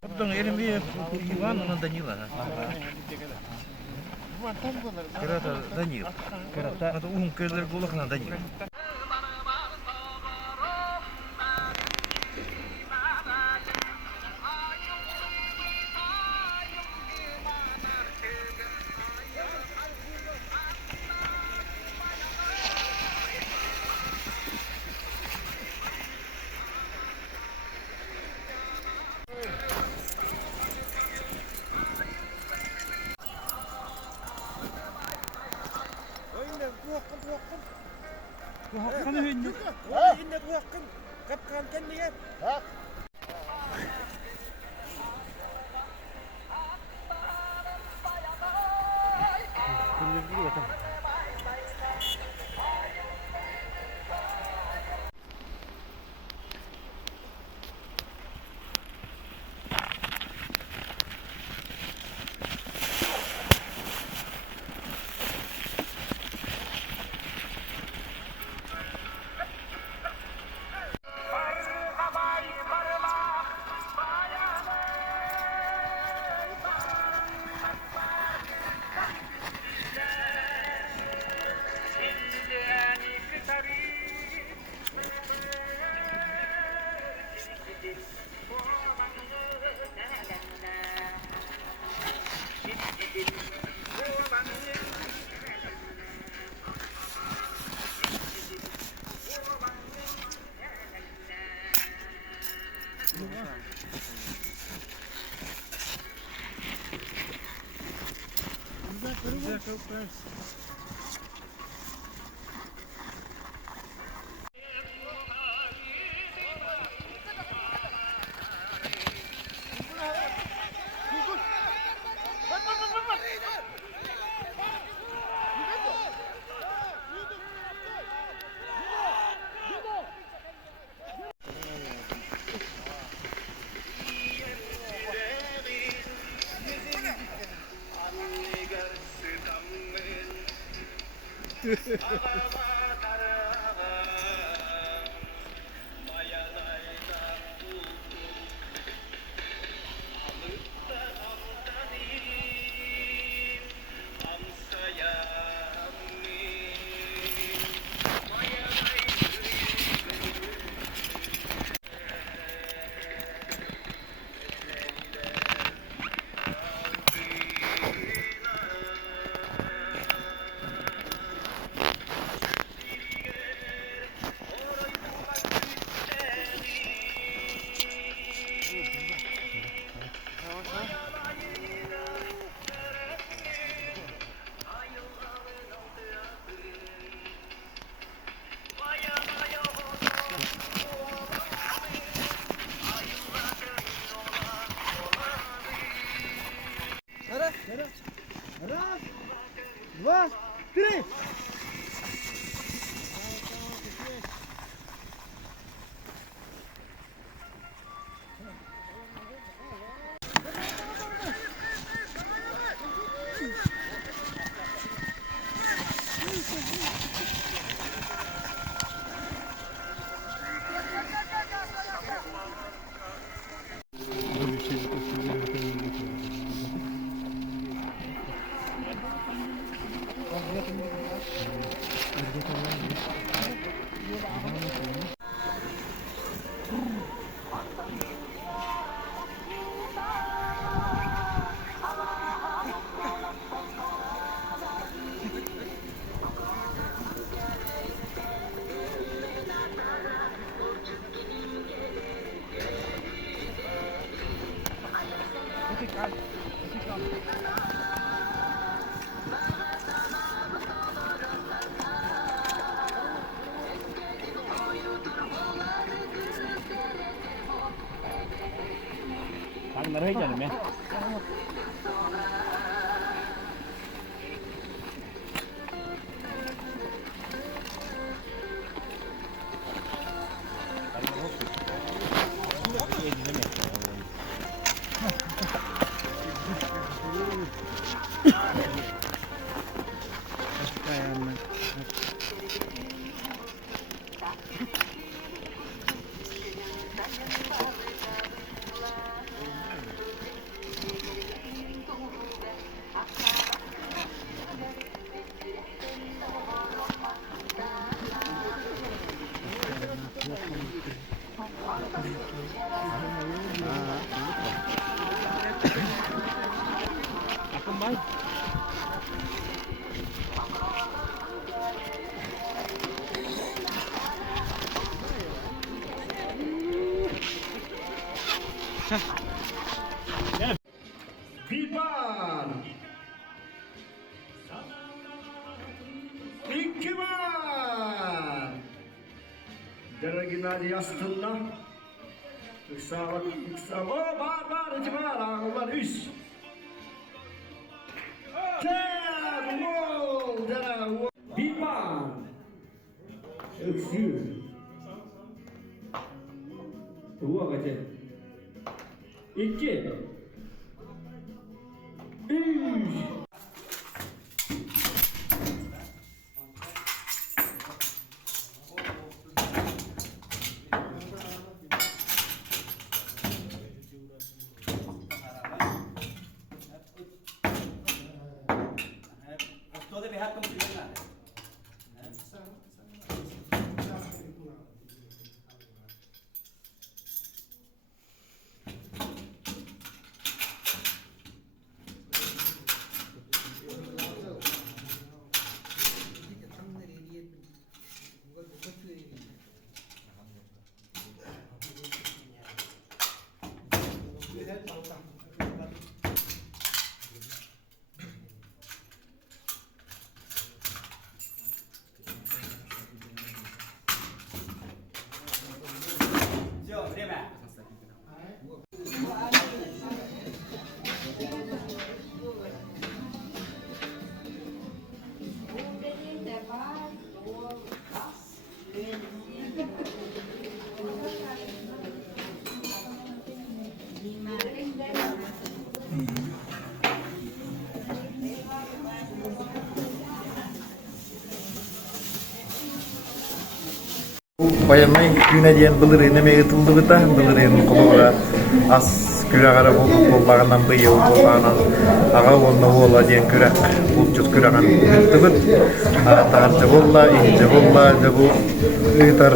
Потом Еремеев, Иван, на Данила. Когда-то Данил. Когда-то Умкерлер Гулах на Данил. Раз, два, три. Hanımlar hay canım ya. Akın bay. Bir İki var. Dergin yastığında. Yükselak, yüksel. O var, iki var. Ağlar üst. Bir var. Öksür. Dua kaçı. İki. Üç. Bayanay güne diyen bılır eneme yıtıldı bıta, bılır enin kulağa az küre gara bolbağından bıyığı bolbağından ağa olna ola diyen küre bulçut küreğen yıttı bıt tarca bolla, iyice bolla bu ıйtar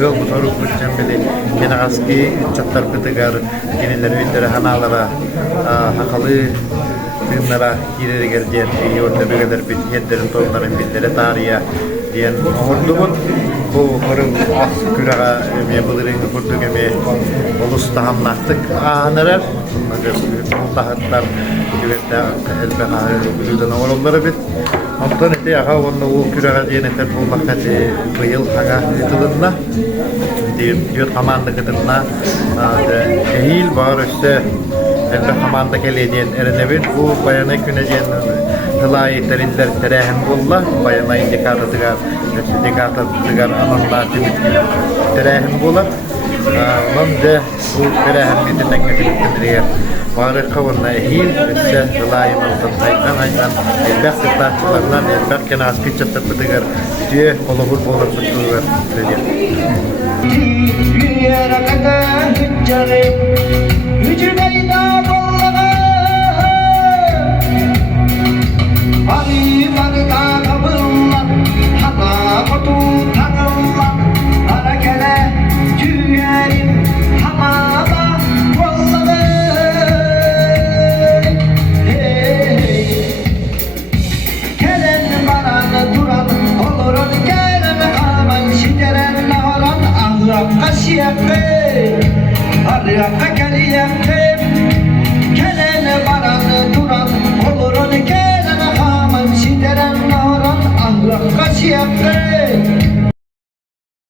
yol bu soru bütçem bili gene aski çatlar bıtıgar geneleri billeri hanalara hakalı tığınlara gireri geldiyen yolda bir kadar bit hedderin toğunların billeri tarihe diyen ordu bıt bu horun as kürağa mebulırını kurduk eme olus tahamlattık ağanarar bu tahatlar güvette elbette gülüden oğulları bit ondan ete yağa onu o kürağa diyen eter bu vakti bu yıl haga yıtılığına diyor kamandı kıdığına ehil var işte elbette kamandı kelediyen erenebir bu bayana küneceğin hılayı teriller terehen bolla bayana indikatı tıgar dikkat anonlar terehen bolar onun da bu terehen bitinden götürüldüğünde varı kavunla ehil ise hılayı maltantaydan aydan elbette kıtlarlarından elbette kena askı çatır bitigar diye olabur bolar bitigar dedi. Yürüyerek eden hüccarı hücreyi da bollağa Bari da kabırlar hata kutu tanırlar Ara gele tüyerim hamada bollağa Gelen baranı duran olurun gelen aman şideren naran Ahrak kaşıyakkı arıyak kakaliyakkı Gelen siempre